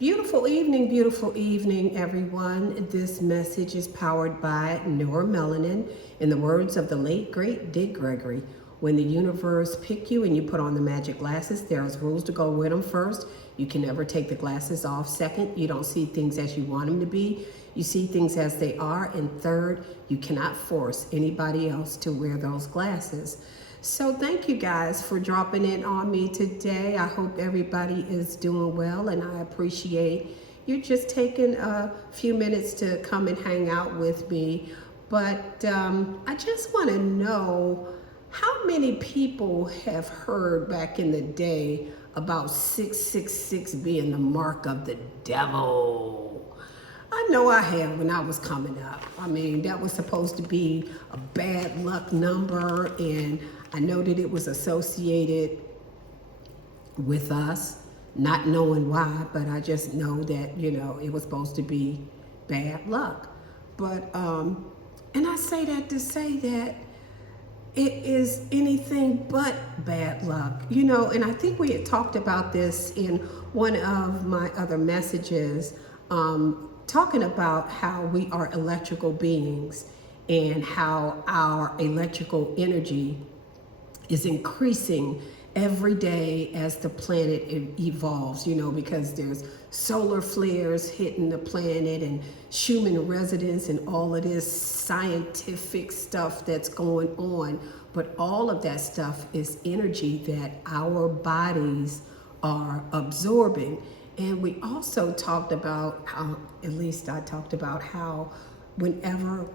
Beautiful evening, everyone. This message is powered by Melanin. In the words of the late, great Dick Gregory, when the universe pick you and you put on the magic glasses, there's rules to go with them. First, you can never take the glasses off. Second, you don't see things as you want them to be. You see things as they are. And third, you cannot force anybody else to wear those glasses. So thank you guys for dropping in on me today. I hope everybody is doing well, and I appreciate you just taking a few minutes to come and hang out with me. But I just want to know how many people have heard back in the day about 666 being the mark of the devil. I know I had when I was coming up. I mean, that was supposed to be a bad luck number, and I know that it was associated with us, not knowing why, but I just know that, it was supposed to be bad luck. But, and I say that to say that it is anything but bad luck, and I think we had talked about this in one of my other messages, talking about how we are electrical beings and how our electrical energy is increasing every day as the planet evolves, because there's solar flares hitting the planet and Schumann resonance and all of this scientific stuff that's going on. But all of that stuff is energy that our bodies are absorbing. And we also talked about how, at least I talked about how whenever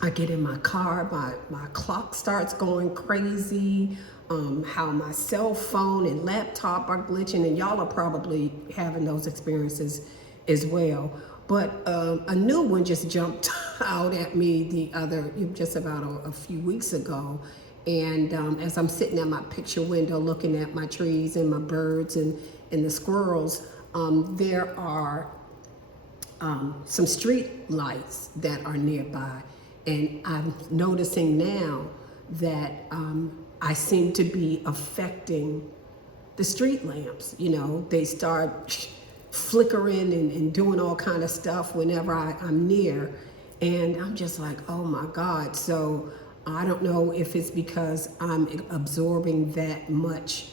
I get in my car, my clock starts going crazy, how my cell phone and laptop are glitching, and y'all are probably having those experiences as well. But a new one just jumped out at me just about a few weeks ago. And as I'm sitting at my picture window looking at my trees and my birds and the squirrels, there are some street lights that are nearby. And I'm noticing now that I seem to be affecting the street lamps. They start flickering and doing all kind of stuff whenever I'm near. And I'm just like, oh my God. So I don't know if it's because I'm absorbing that much,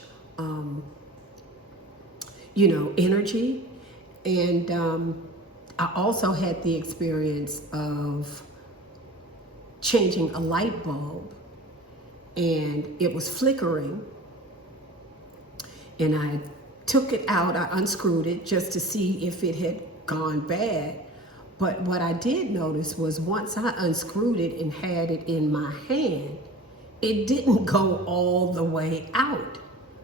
energy. And I also had the experience of changing a light bulb, and it was flickering, and I took it out, I unscrewed it just to see if it had gone bad. But what I did notice was once I unscrewed it and had it in my hand, it didn't go all the way out.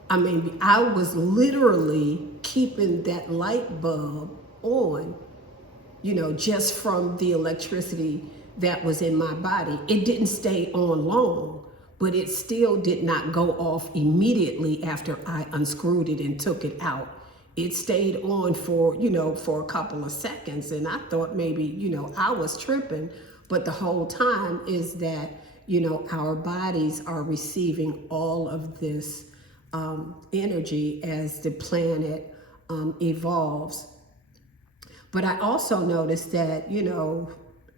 I mean, I was literally keeping that light bulb on, just from the electricity that was in my body. It didn't stay on long, but it still did not go off immediately after I unscrewed it and took it out. It stayed on for a couple of seconds, and I thought maybe, I was tripping, but the whole time is that, our bodies are receiving all of this energy as the planet evolves. But I also noticed that,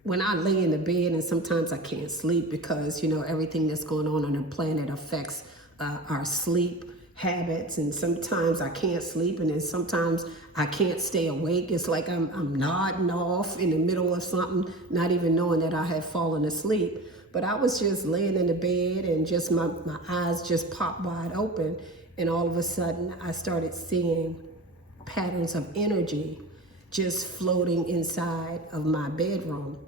when I lay in the bed and sometimes I can't sleep because, everything that's going on the planet affects our sleep habits. And sometimes I can't sleep, and then sometimes I can't stay awake. It's like I'm nodding off in the middle of something, not even knowing that I had fallen asleep. But I was just laying in the bed and just my eyes just popped wide open. And all of a sudden I started seeing patterns of energy just floating inside of my bedroom.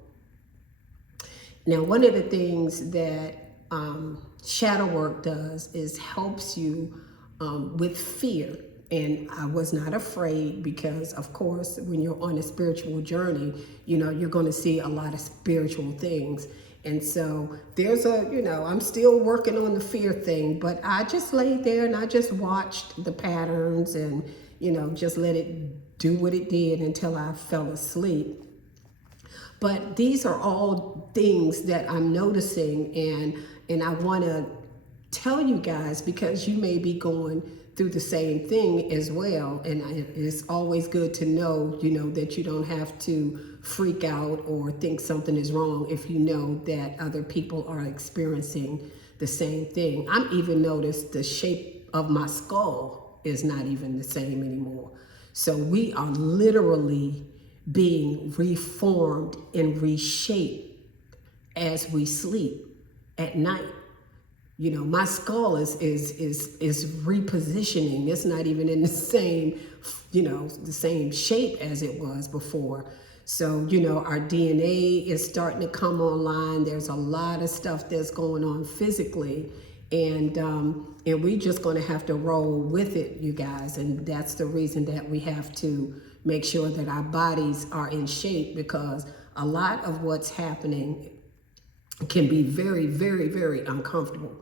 Now, one of the things that shadow work does is helps you with fear. And I was not afraid because, of course, when you're on a spiritual journey, you're going to see a lot of spiritual things. And so there's I'm still working on the fear thing, but I just laid there and I just watched the patterns and, just let it do what it did until I fell asleep. But these are all things that I'm noticing, and I want to tell you guys because you may be going through the same thing as well. And it's always good to know, that you don't have to freak out or think something is wrong if you know that other people are experiencing the same thing. I'm even noticed the shape of my skull is not even the same anymore. So we are literally being reformed and reshaped as we sleep at night. My skull is repositioning. It's not even in the same, the same shape as it was before. So, our DNA is starting to come online. There's a lot of stuff that's going on physically, and we're just going to have to roll with it, you guys. And that's the reason that we have to make sure that our bodies are in shape, because a lot of what's happening can be very, very, very uncomfortable.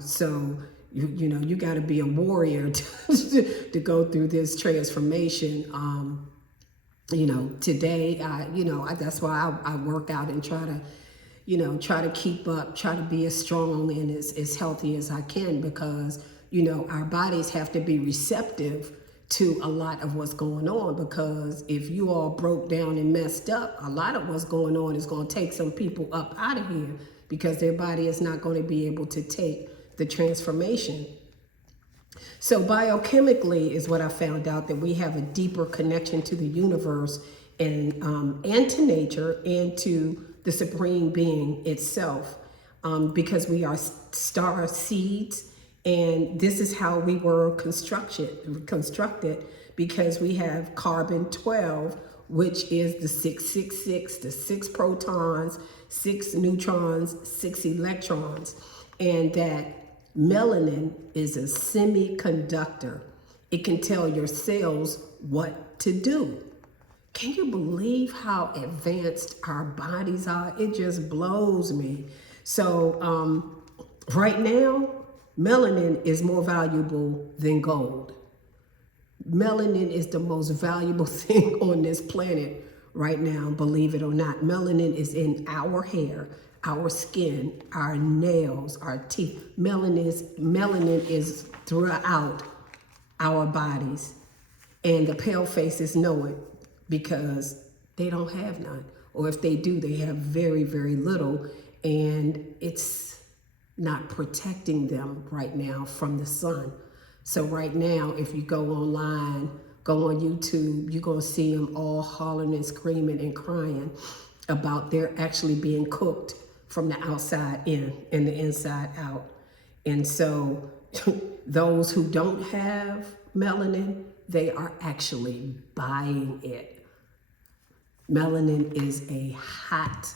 So you got to be a warrior to go through this transformation. Today, that's why I work out and try to keep up, try to be as strong and as healthy as I can, because, our bodies have to be receptive to a lot of what's going on. Because if you all broke down and messed up, a lot of what's going on is going to take some people up out of here, because their body is not going to be able to take the transformation. So biochemically is what I found out, that we have a deeper connection to the universe and to nature and to the supreme being itself, because we are star seeds. And this is how we were constructed, because we have carbon 12, which is the 666, the 6 protons, 6 neutrons, 6 electrons. And that melanin is a semiconductor. It can tell your cells what to do. Can you believe how advanced our bodies are? It just blows me. So right now, melanin is more valuable than gold. Melanin is the most valuable thing on this planet right now, believe it or not. Melanin is in our hair, our skin, our nails, our teeth. Melanin is throughout our bodies. And the pale faces know it, because they don't have none. Or if they do, they have very, very little. And it's not protecting them right now from the sun. So right now, if you go online, go on YouTube, you're going to see them all hollering and screaming and crying about they're actually being cooked from the outside in and the inside out. And so those who don't have melanin, they are actually buying it. Melanin is a hot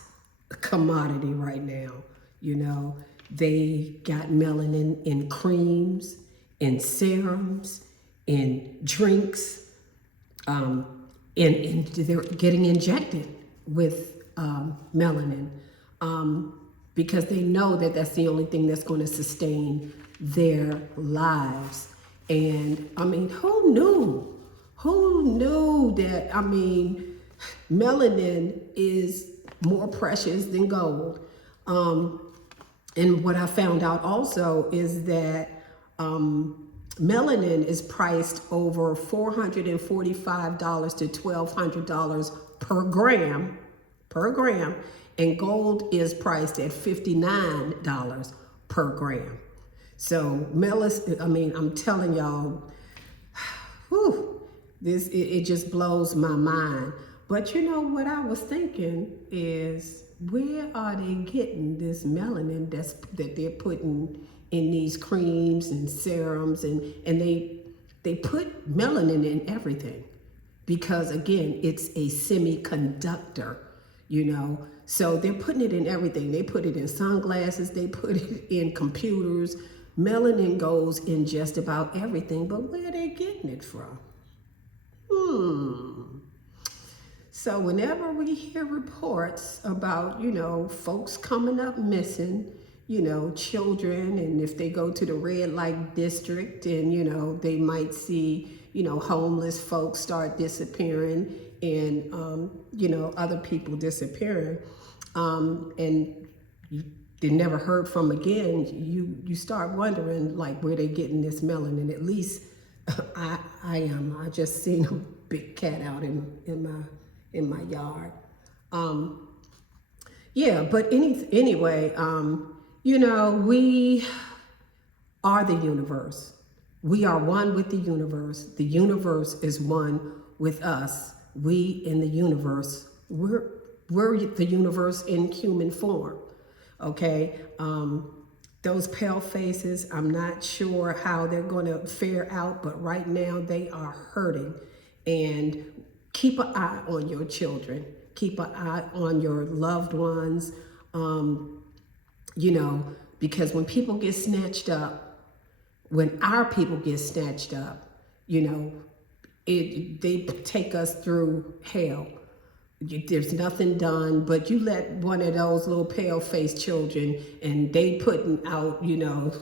commodity right now. They got melanin in creams, in serums, in drinks, and they're getting injected with melanin, because they know that that's the only thing that's going to sustain their lives. And I mean, who knew? Who knew that, melanin is more precious than gold? And what I found out also is that melanin is priced over $445 to $1,200 per gram, and gold is priced at $59 per gram. So I'm telling y'all, it just blows my mind. But what I was thinking is, where are they getting this melanin that they're putting in these creams and serums, and they put melanin in everything, because again, it's a semiconductor, so they're putting it in everything. They put it in sunglasses, they put it in computers. Melanin goes in just about everything, but where are they getting it from? So whenever we hear reports about, folks coming up missing, children, and if they go to the red light district and, they might see, homeless folks start disappearing, and, other people disappearing. And they're never heard from again, you start wondering like where they getting this melanin. At least I am. I just seen a big cat out in my yard. Yeah, but anyway, you know, we are the universe. We are one with the universe. The universe is one with us. We in the universe, we're the universe in human form. Okay. Those pale faces, I'm not sure how they're going to fare out, but right now they are hurting. And keep an eye on your children. Keep an eye on your loved ones. You know, because when people get snatched up, when our people get snatched up, you know, they take us through hell. There's nothing done, but you let one of those little pale-faced children, and they putting out, you know,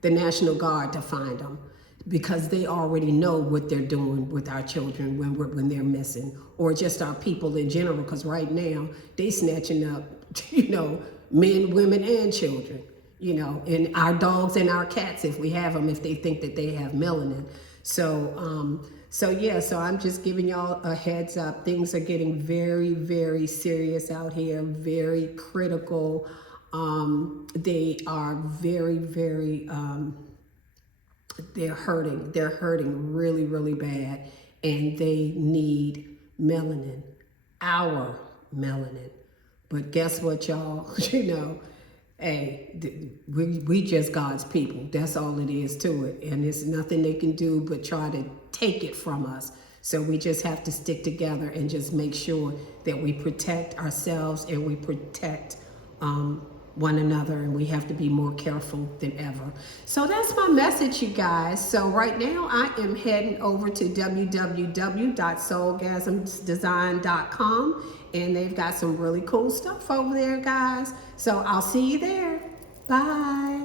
the National Guard to find them, because they already know what they're doing with our children when they're missing, or just our people in general. Because right now they snatching up, you know, men, women, and children. You know, and our dogs and our cats, if we have them, if they think that they have melanin. So yeah, so I'm just giving y'all a heads up. Things are getting very, very serious out here, very critical. They are very, very, they're hurting really, really bad. And they need melanin, our melanin. But guess what, y'all? You know, hey, we just God's people. That's all it is to it. And there's nothing they can do but try to take it from us. So we just have to stick together and just make sure that we protect ourselves and we protect one another, and we have to be more careful than ever. So that's my message, you guys. So right now I am heading over to www.soulgasmsdesign.com, and they've got some really cool stuff over there, guys. So I'll see you there. Bye.